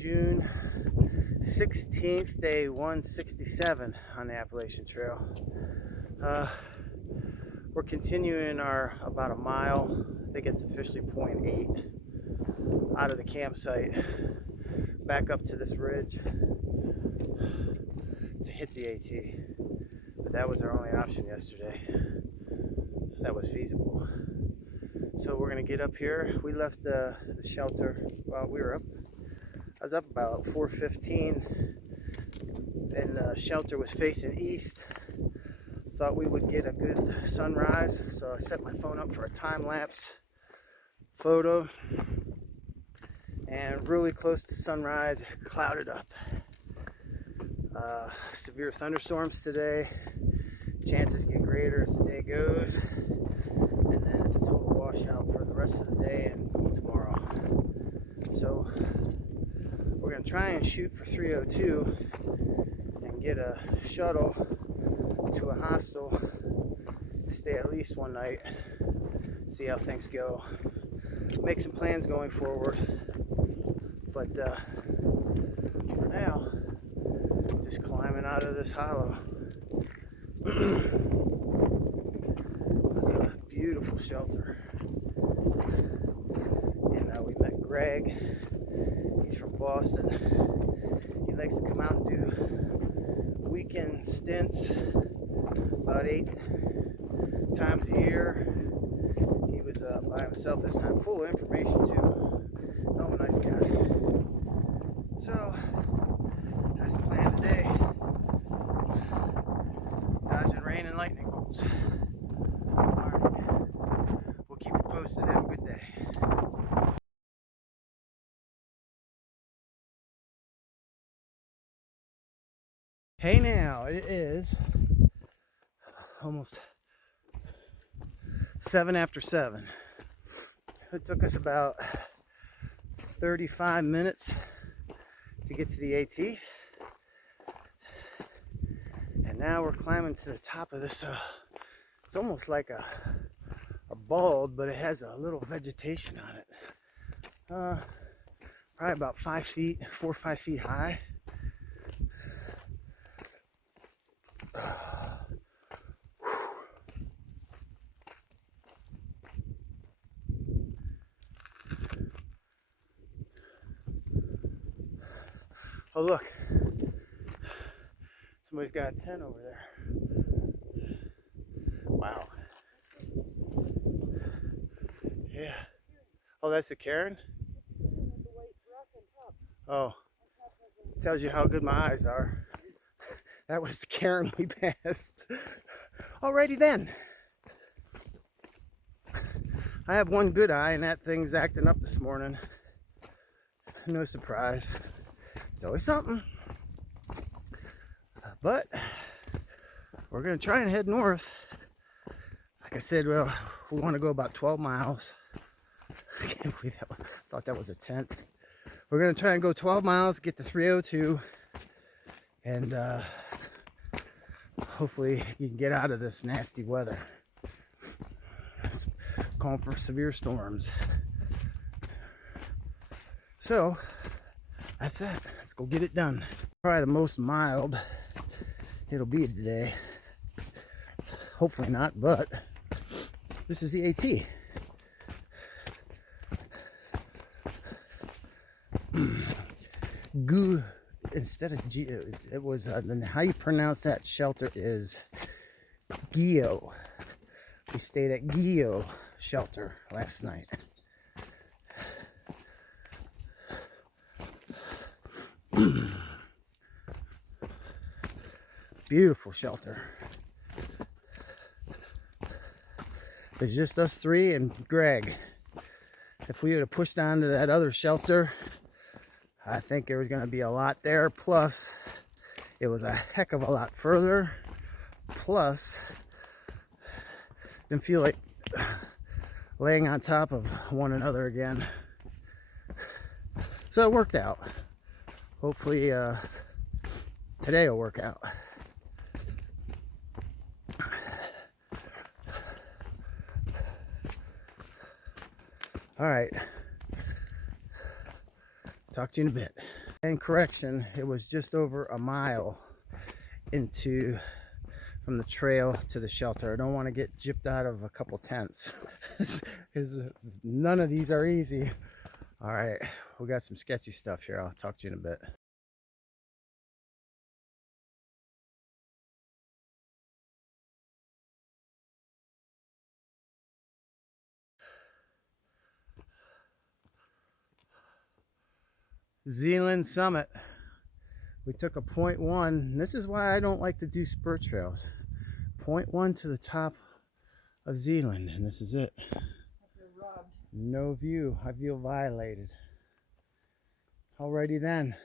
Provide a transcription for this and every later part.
June 16th, day 167 on the Appalachian Trail. We're continuing our about a mile, I think it's officially 0.8, out of the campsite back up to this ridge to hit the AT. But that was our only option yesterday that was feasible. So we're gonna get up here. We left the shelter while we were up. I was up about 4:15 and the shelter was facing east. Thought we would get a good sunrise, so I set my phone up for a time-lapse photo. And really close to sunrise, clouded up. Severe thunderstorms today. Chances get greater as the day goes. And then it's a total washout for the rest of the day and tomorrow. So we're gonna try and shoot for 302 and get a shuttle to a hostel, stay at least one night, see how things go, make some plans going forward. But for now, just climbing out of this hollow. It was a beautiful shelter. And we met Greg. He's from Boston. He likes to come out and do weekend stints about 8 times a year. He was by himself this time, full of information too. Oh, nice guy. So that's the plan today. Dodging rain and lightning bolts. Alright. We'll keep you posted. Have a good day. Hey now, it is almost 7 after 7. It took us about 35 minutes to get to the AT. And now we're climbing to the top of this, it's almost like a bald, but it has a little vegetation on it. Probably about 5 feet, 4 or 5 feet high. Oh look, somebody's got a tent over there. Wow. Yeah. Oh, that's the Karen? Oh, tells you how good my eyes are. That was the Karen we passed. Alrighty then. I have one good eye and that thing's acting up this morning. No surprise. It's always something. But we're gonna try and head north. Like I said, well, we want to go about 12 miles. I can't believe that. I thought that was a tent. We're gonna try and go 12 miles, get to 302, and hopefully you can get out of this nasty weather. It's calling for severe storms. So that's it. Let's go get it done. Probably the most mild it'll be today. Hopefully not, but this is the AT. Goo instead of G, it was how you pronounce that shelter is Gio. We stayed at Gio shelter last night. Beautiful shelter. It's just us three and Greg. If we would have pushed on to that other shelter, I think there was going to be a lot there. Plus, it was a heck of a lot further. Plus, didn't feel like laying on top of one another again. So it worked out. Hopefully, today will work out. All right. Talk to you in a bit. And correction, it was just over a mile into from the trail to the shelter. I don't want to get gypped out of a couple tents because none of these are easy. All right, we got some sketchy stuff here. I'll talk to you in a bit. Zealand Summit. We took a 0.1. This is why I don't like to do spur trails. 0.1 to the top of Zealand, and this is it. No view. I feel violated. Alrighty then.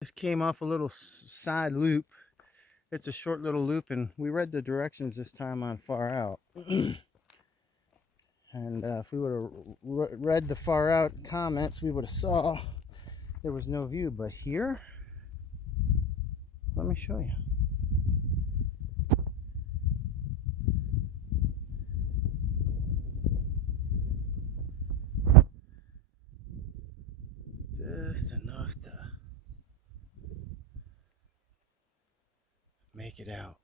This came off a little side loop. It's a short little loop, and we read the directions this time on Far Out. And if we would have read the Far Out comments, we would have saw there was no view. But here, let me show you. Just enough to make it out.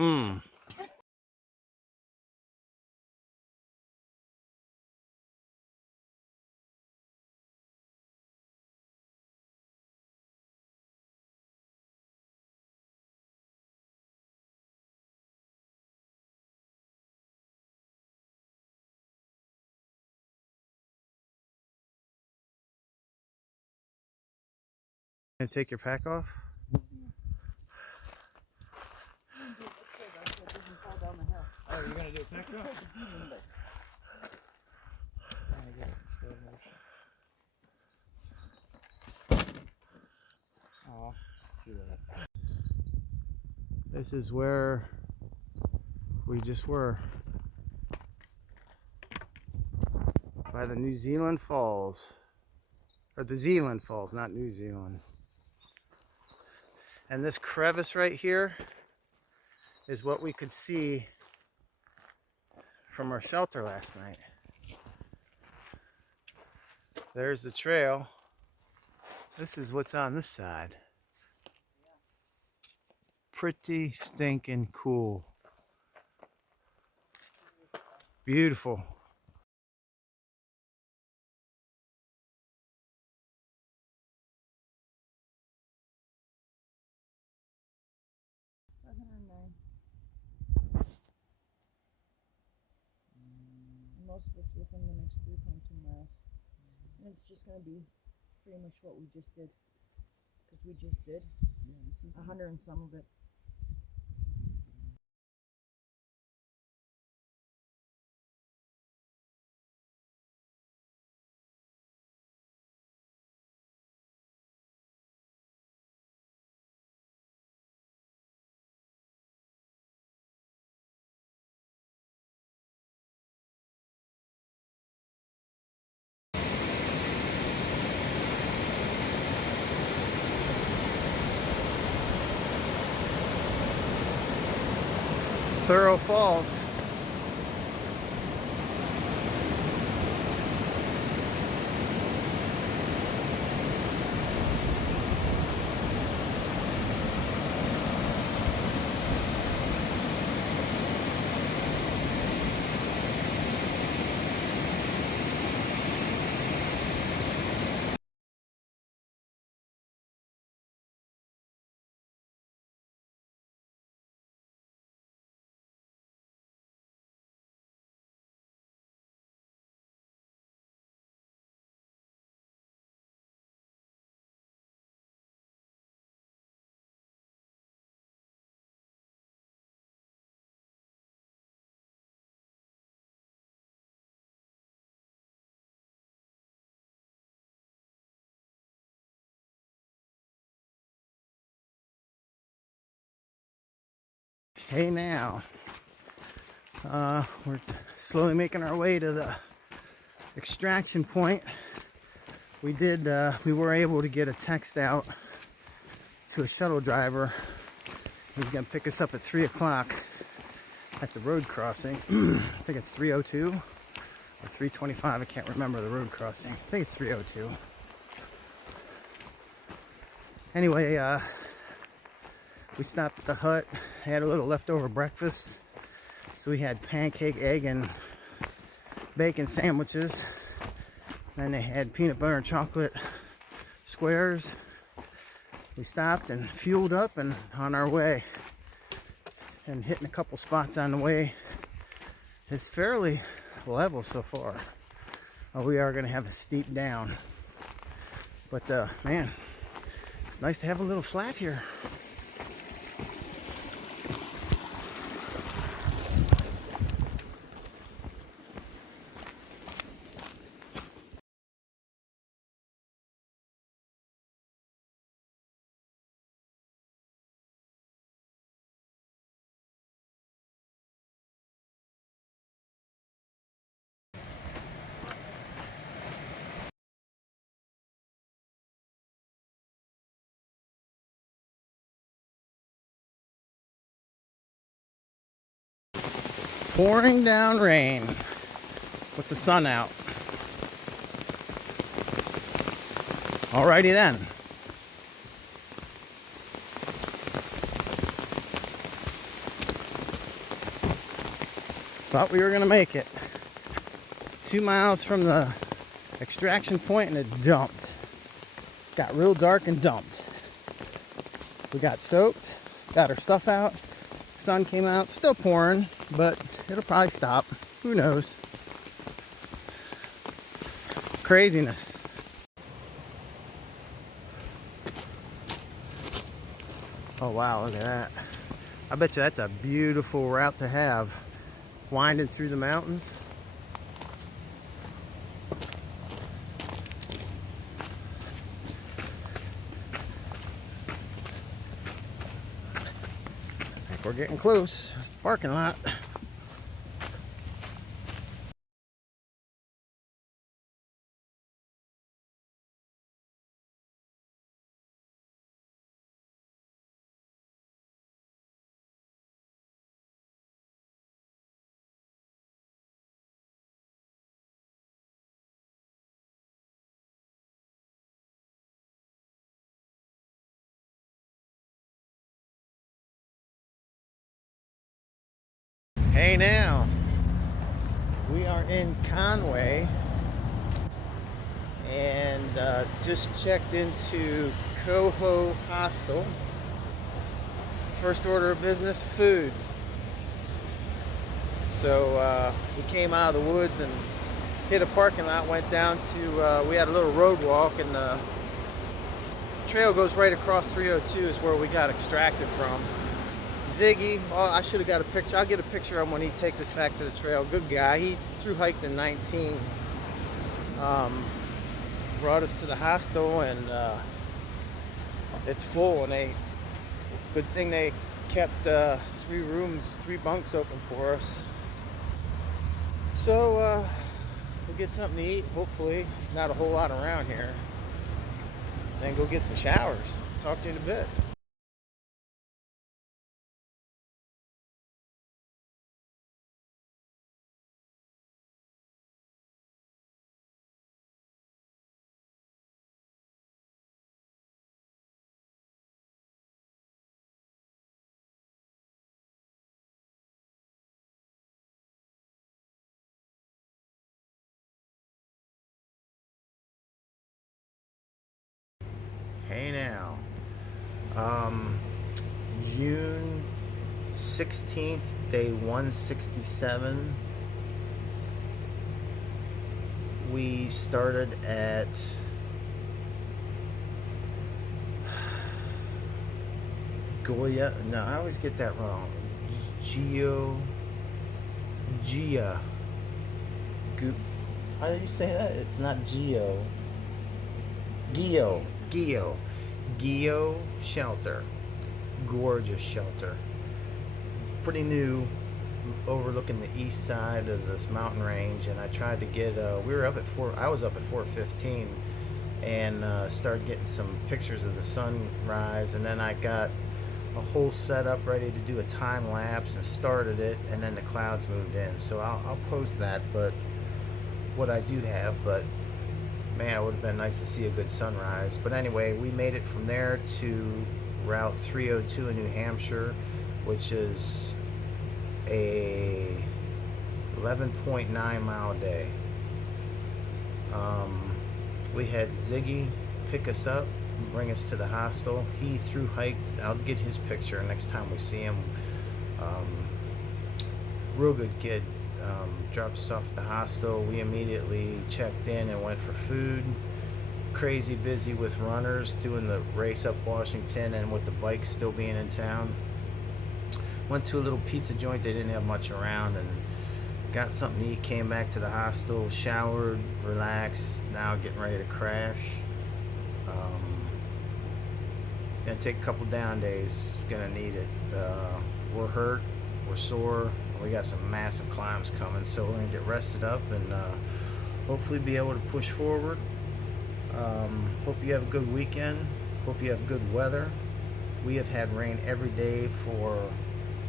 Gonna take your pack off? Oh, you're gonna do a pack off? Oh, do that. This is where we just were. By the New Zealand Falls. Or the Zealand Falls, not New Zealand. And this crevice right here is what we could see from our shelter last night. There's the trail. This is what's on this side. Pretty stinking cool. Beautiful. Most of it's within the next 3.2 miles. And it's just going to be pretty much what we just did. Because we just did 100 and some of it. Thorough Falls. Hey now, we're slowly making our way to the extraction point. We were able to get a text out to a shuttle driver. He's gonna pick us up at 3 o'clock at the road crossing. I think it's 302 or 325. I can't remember the road crossing. I think it's 302. Anyway, we stopped at the hut, had a little leftover breakfast. So we had pancake, egg, and bacon sandwiches. Then they had peanut butter and chocolate squares. We stopped and fueled up and on our way. And hitting a couple spots on the way. It's fairly level so far. We are going to have a steep down. But man, it's nice to have a little flat here. Pouring down rain with the sun out. Alrighty then. Thought we were gonna make it. 2 miles from the extraction point and it dumped. Got real dark and dumped. We got soaked, got our stuff out. Sun came out, still pouring, but it'll probably stop. Who knows? Craziness. Oh wow, look at that. I bet you that's a beautiful route to have. Winding through the mountains. I think we're getting close. Parking lot. Hey now, we are in Conway and just checked into Coho Hostel. First order of business, food. So we came out of the woods and hit a parking lot, went down to, we had a little road walk, and the trail goes right across 302 is where we got extracted from. Ziggy, well, I should have got a picture. I'll get a picture of him when he takes us back to the trail. Good guy. He through hiked in 19. Brought us to the hostel, and it's full. And good thing they kept 3 bunks open for us. So we'll get something to eat. Hopefully, not a whole lot around here. Then go get some showers. Talk to you in a bit. Hey now, June 16th, day 167. We started at Goya. No, I always get that wrong. How do you say that? It's not Geo. Geo shelter. Gorgeous shelter. Pretty new, overlooking the east side of this mountain range, and I tried to get we were up at I was up at 4:15 and started getting some pictures of the sunrise, and then I got a whole setup ready to do a time lapse and started it, and then the clouds moved in. So I'll post that, but what I do have, but man, it would have been nice to see a good sunrise. But anyway, we made it from there to Route 302 in New Hampshire, which is a 11.9 mile day. We had Ziggy pick us up, bring us to the hostel. He through hiked. I'll get his picture next time we see him. Real good kid. Dropped us off at the hostel. We immediately checked in and went for food. Crazy busy with runners doing the race up Washington, and with the bikes still being in town. Went to a little pizza joint. They didn't have much around, and got something to eat. Came back to the hostel, showered, relaxed. Now getting ready to crash. Gonna take a couple down days. Gonna need it. We're hurt. We're sore. We got some massive climbs coming, so we're gonna get rested up and hopefully be able to push forward. Hope you have a good weekend. Hope you have good weather. We have had rain every day for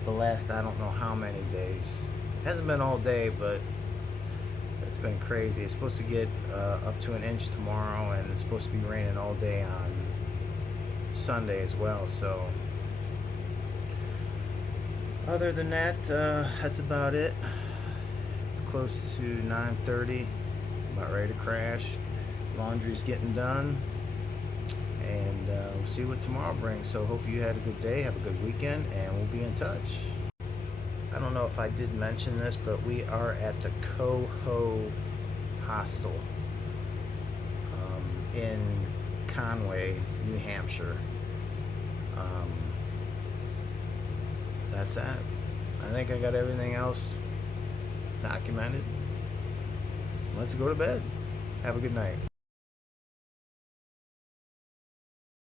the last I don't know how many days. Hasn't been all day, but it's been crazy. It's supposed to get up to an inch tomorrow, and it's supposed to be raining all day on Sunday as well. So other than that, that's about it. close to 9:30. About ready to crash. Laundry's getting done, and we'll see what tomorrow brings. So hope you had a good day, have a good weekend, and we'll be in touch. I don't know if I did mention this, but we are at the Coho Hostel in Conway, New Hampshire. That's that. I think I got everything else documented. Let's go to bed. Have a good night.